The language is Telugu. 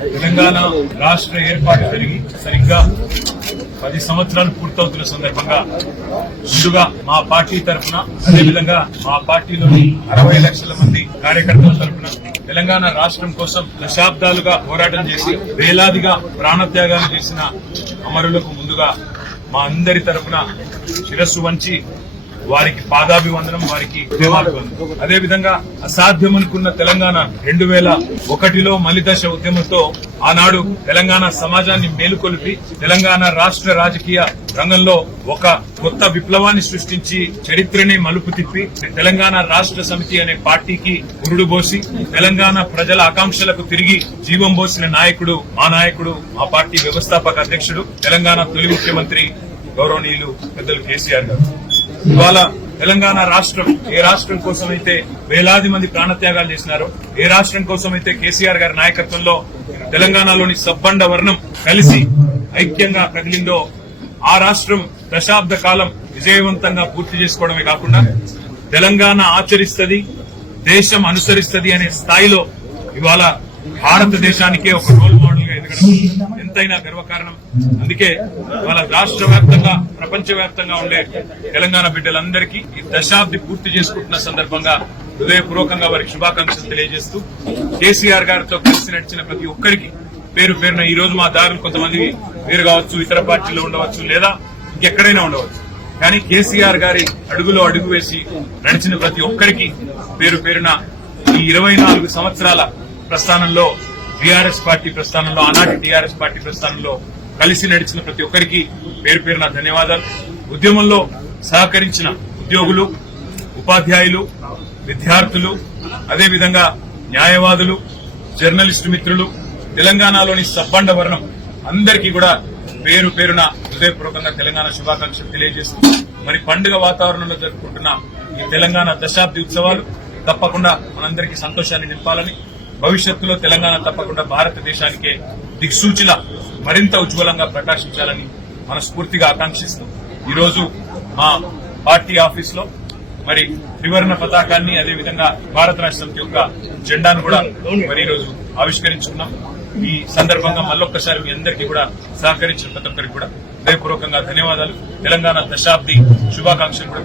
తెలంగాణ రాష్ట్ర ఏర్పాటు జరిగి సరిగ్గా 10 సంవత్సరాలు పూర్తవుతున్న సందర్భంగా ముందుగా మా పార్టీ తరఫున అదేవిధంగా మా పార్టీలోని 60 లక్షల మంది కార్యకర్తల తరఫున తెలంగాణ రాష్ట్రం కోసం దశాబ్దాలుగా పోరాటం చేసి వేలాదిగా ప్రాణత్యాగాలు చేసిన అమరులకు ముందుగా మా అందరి తరఫున శిరస్సు వంచి వారికి పాదాభివందనం, వారికి ప్రేమాభివందనం. అదేవిధంగా అసాధ్యమనుకున్న తెలంగాణ 2001లో మలిదశ ఉద్యమంతో ఆనాడు తెలంగాణ సమాజాన్ని మేలుకొలిపి తెలంగాణ రాష్ట్ర రాజకీయ రంగంలో ఒక కొత్త విప్లవాన్ని సృష్టించి చరిత్రనే మలుపు తిప్పి తెలంగాణ రాష్ట్ర సమితి అనే పార్టీకి గురుడు పోసి తెలంగాణ ప్రజల ఆకాంక్షలకు తిరిగి జీవం పోసిన నాయకుడు మా పార్టీ వ్యవస్థాపక అధ్యక్షుడు తెలంగాణ తొలి ముఖ్యమంత్రి గౌరవనీయులు పెద్దలు కేసీఆర్ గారు. ఇవాళ తెలంగాణ రాష్ట్రం ఏ రాష్ట్రం కోసమైతే వేలాది మంది ప్రాణత్యాగాలు చేసినారో, ఏ రాష్ట్రం కోసమైతే కేసీఆర్ గారి నాయకత్వంలో తెలంగాణలోని సబ్బండ వర్ణం కలిసి ఐక్యంగా కదిలిందో ఆ రాష్ట్రం దశాబ్ద కాలం విజయవంతంగా పూర్తి చేసుకోవడమే కాకుండా తెలంగాణ ఆచరిస్తది, దేశం అనుసరిస్తది అనే స్థాయిలో ఇవాళ భారతదేశానికే ఒక రోల్ మోడల్ గా ఎదగడం ఎంతైనా గర్వకారణం. అందుకే ఇవాళ రాష్ట్ర వ్యాప్తంగా ప్రపంచవ్యాప్తంగా ఉండే తెలంగాణ బిడ్డలందరికీ ఈ దశాబ్ది పూర్తి చేసుకుంటున్న సందర్భంగా హృదయపూర్వకంగా వారికి శుభాకాంక్షలు తెలియజేస్తూ కేసీఆర్ గారితో కలిసి నడిచిన ప్రతి ఒక్కరికి పేరు పేరున ఈ రోజు మా దారులు కొంతమంది వేరు కావచ్చు, ఇతర పార్టీలో ఉండవచ్చు, లేదా ఇంకెక్కడైనా ఉండవచ్చు, కానీ కేసీఆర్ గారి అడుగులో అడుగు వేసి నడిచిన ప్రతి ఒక్కరికి పేరు పేరున ఈ 24 సంవత్సరాల ప్రస్థానంలో టీఆర్ఎస్ పార్టీ ప్రస్థానంలో ఆనాటి టీఆర్ఎస్ పార్టీ ప్రస్థానంలో కలిసి నడిచిన ప్రతి ఒక్కరికి పేరు పేరున ధన్యవాదాలు. ఉద్యమంలో సహకరించిన ఉద్యోగులు, ఉపాధ్యాయులు, విద్యార్థులు, అదేవిధంగా న్యాయవాదులు, జర్నలిస్టు మిత్రులు, తెలంగాణలోని సబ్బండ వర్ణం అందరికీ కూడా పేరు పేరున హృదయపూర్వకంగా తెలంగాణ శుభాకాంక్షలు తెలియజేస్తూ మరి పండుగ వాతావరణంలో జరుపుకుంటున్న ఈ తెలంగాణ దశాబ్ది ఉత్సవాలు తప్పకుండా మనందరికీ సంతోషాన్ని నింపాలని, భవిష్యత్తులో తెలంగాణ తప్పకుండా భారతదేశానికే దిక్సూచిలా మరింత ఉజ్వలంగా ప్రకాశించాలని మనస్ఫూర్తిగా ఆకాంక్షిస్తూ ఈరోజు మా పార్టీ ఆఫీస్ లో మరి త్రివర్ణ పతాకాన్ని అదేవిధంగా భారత రాష్ట్ర సమితి యొక్క జెండాను కూడా మరి ఈరోజు ఆవిష్కరించుకున్నాం. ఈ సందర్భంగా మళ్ళొక్కసారి మీ అందరికీ కూడా సహకరించిన ప్రతి ఒక్కరికి కూడా హృదయపూర్వకంగా ధన్యవాదాలు. తెలంగాణ దశాబ్ది శుభాకాంక్షలు కూడా